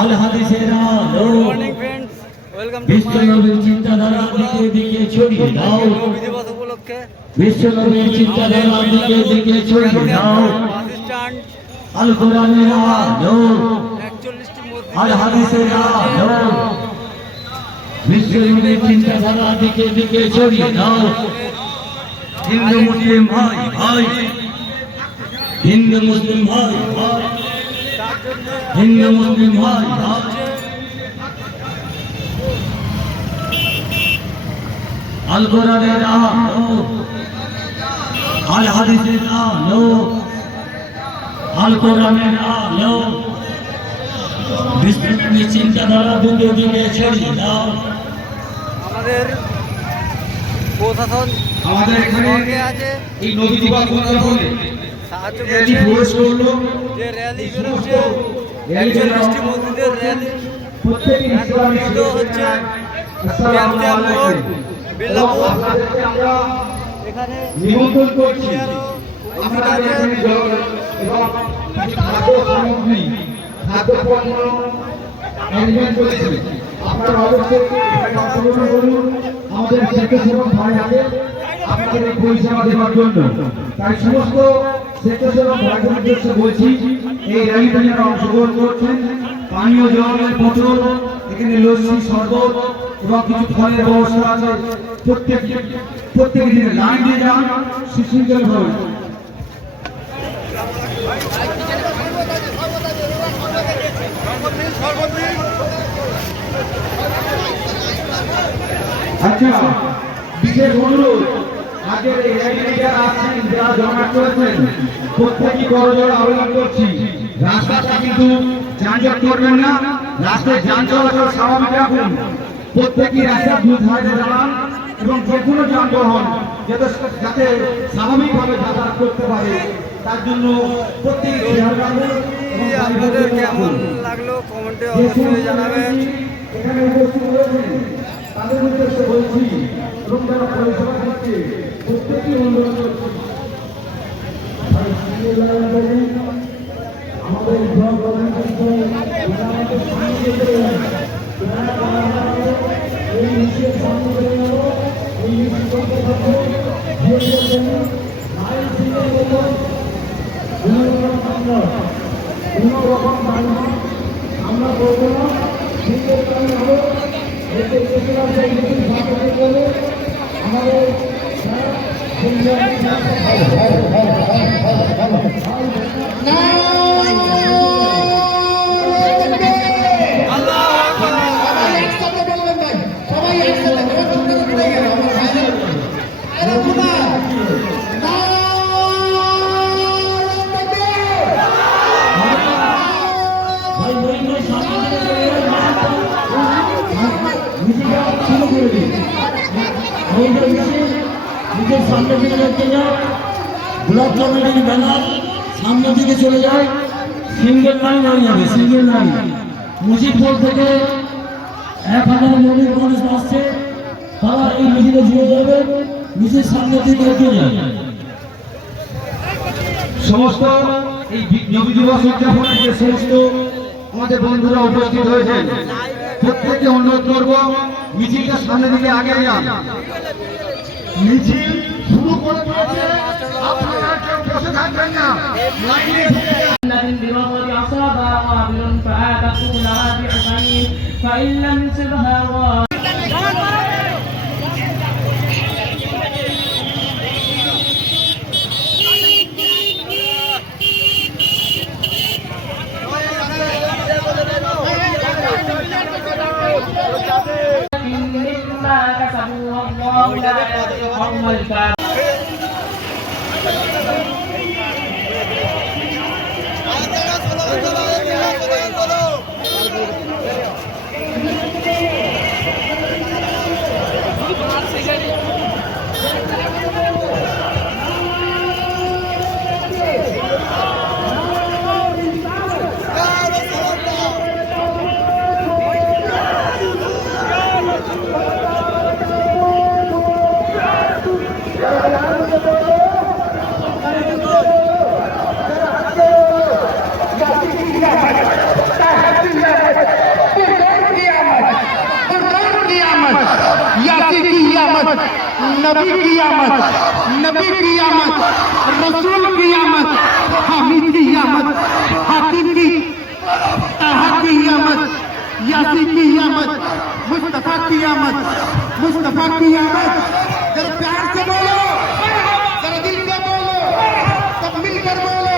আল হাদিসের আলো morning friends, welcome to বিশ্বনবীর চিন্তাধারা দিকে দিকে ছড়িয়ে দাও। নবী দিবস উপলক্ষে বিশ্বনবীর চিন্তাধারা দিকে দিকে ছড়িয়ে দাও। অ্যাসিস্ট্যান্ট আল কোরআনের আলো 41টি আল মসজিদ হাদিসের আলো বিশ্বনবীর চিন্তাধারা দিকে দিকে ছড়িয়ে দাও। হিন্দু মুসলিম ভাই ভাই, হিন্দু মুসলিম ভাই ভাই, হিন্দু মুসলিম ভাই ভাই, আল কোরআনের আলো আল হাদিসের আলো আল কোরআনের আলো বিশ্বনবীর চিন্তাধারা দিকে দিকে ছড়িয়ে দাও। আমাদের প্রশাসন আমাদের এখানে আছে এই নবী দিবস উদযাপনে সাহায্য র্যালি করছে, করলো। যে র্যালি বেরোচ্ছে 41টি মসজিদের র্যালি প্রত্যেকটি ইসলামী হচ্ছে আসসালামু আলাইকুম। বিল্লাপুর। আপনাদেরকে আমরা এখানে নিমন্ত্রণ করছি। আরো আপনারা এখানে জল এবং খাদ্য সামগ্রী, খাদ্য পণ্য অ্যারেঞ্জমেন্ট করেছি। আপনারা অবশ্যই এখানে অংশগ্রহণ করুন। আমাদের স্বেচ্ছাসেবক ভাই আছে আপনাদের এই পরিষেবা দেওয়ার জন্য। তাই সমস্ত স্বেচ্ছাসেবক ভাইদের উদ্দেশ্যে বলছি, এই র্যালিতে যারা অংশগ্রহণ করছেন, পানীয় জলের বোতল, এখানে লস্যি, শরবত এবং কিছু ফলের ব্যবস্থা আছে। প্রত্যেক দিনে লাইন দিয়ে যান সুশৃঙ্খলভাবে। আচ্ছা, বিশেষ অনুরোধ, আজকের এই র্যালিতে যারা আসছেন, যারা জমা করেছেন, প্রত্যেকই করজোড়ে আবেদন করছি, রাস্তাটা কিন্তু যানজট করবেন না। রাস্তায় যান চলাচল স্বাভাবিক রাখুন। প্রত্যেকই রাস্তার দুই ধারে দাঁড়ান এবং যে কোনো যানবাহন যাতে স্বাভাবিকভাবে যাতায়াত করতে পারে, তার জন্য প্রত্যেকে খেয়াল রাখুন। এবং আপনাদের কেমন লাগলো কমেন্টে অবশ্যই জানাবেন। এখানে উপস্থিত রয়েছেন তাদের উদ্দেশ্যে বলছি এবং যারা পরিষেবা দিচ্ছে প্রত্যেকই অনুরোধ করছি, আমাদের এই নিশ্চয় সামনে এই নিশ্চিত কোনো রকম আমরা করবো না। নিজের সামনে দিকে দেখতে যাও, ব্লক কমিটির ব্যানার সামনের দিকে চলে যায়, সিঙ্গেল লাইন হয়ে যাবে। সিঙ্গেল লাইন মুজিবপুর থেকে 1000 মৌলিক মানুষ আসছে, তারা এই মিছিলে জুড়ে যাবে। নিজের সামনের দিকে দেখতে যায়। সমস্ত এই নবী দিবস উদযাপনে যে সমস্ত আমাদের বন্ধুরা উপস্থিত হয়েছেন, প্রত্যেককে অনুরোধ করব মিছিলটা সামনের দিকে আগে যান। মিছিল শুরু করে দিয়েছে, আপনারা কেউ বসে থাকবেন না, লাইনে ঢুকে যান। नबी की आमद, नबी की आमद, रसूल की आमद, हामिद की आमद, हाकिम की ताहा की आमद, यासीन की आमद, मुस्तफा की आमद, मुस्तफा की आमद। जरा प्यार से बोलो, जरा दिल से बोलो, सब मिलकर बोलो।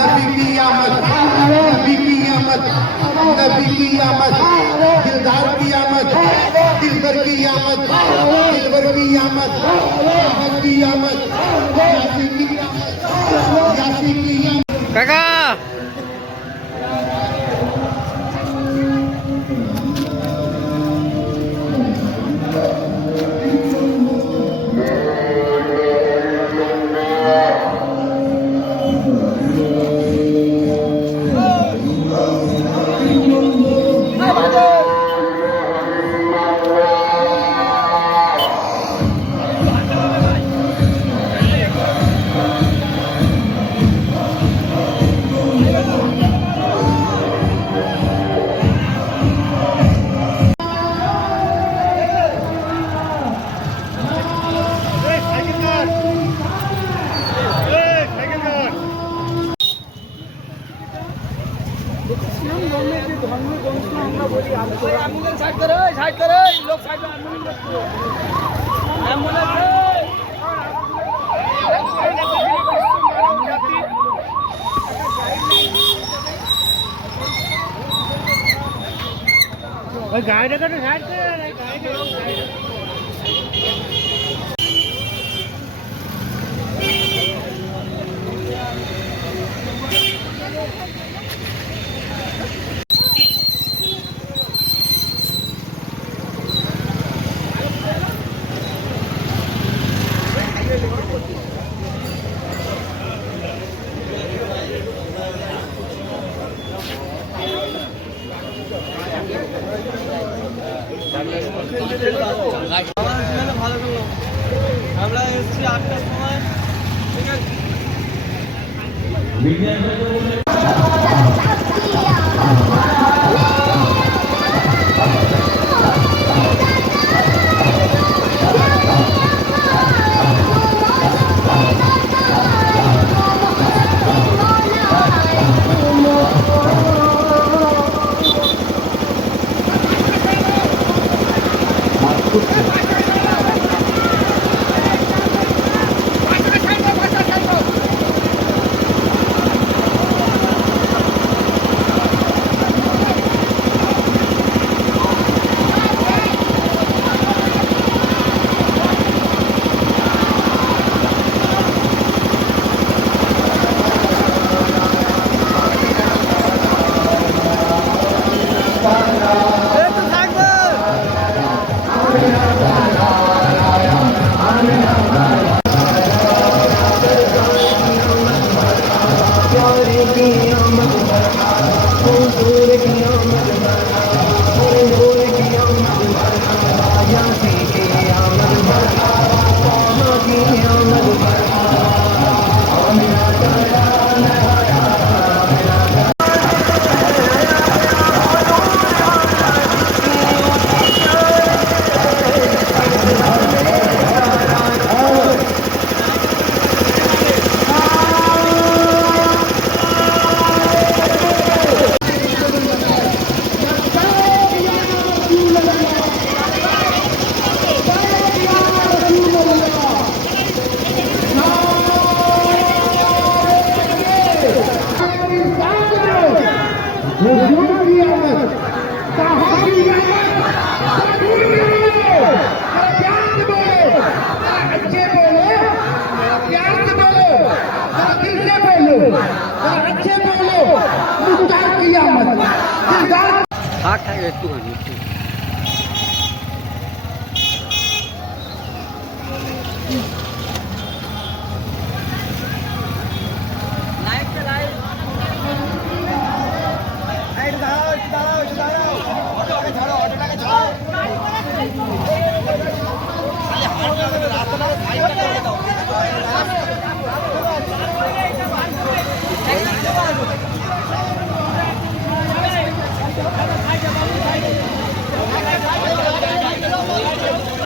नबी की आमद, नबी की आमद, नबी की आमद, दिलदार की आमद, दिलबर की आमद, दिलबर की आमद, अहमद की आमद, यासीन की आमद, यासीन की आमद। কাকা साइड करो लोग साइड गाड़ी का साइड ভালো করলো আমরা এসেছি 8টার সময় ঠিক আছে अच्छे बोलो, प्यार से बोलो, दिल से बोलो, अच्छे बोलो, मुख्तार कियामत, दिलदार থাক থাক একটুখানি একটু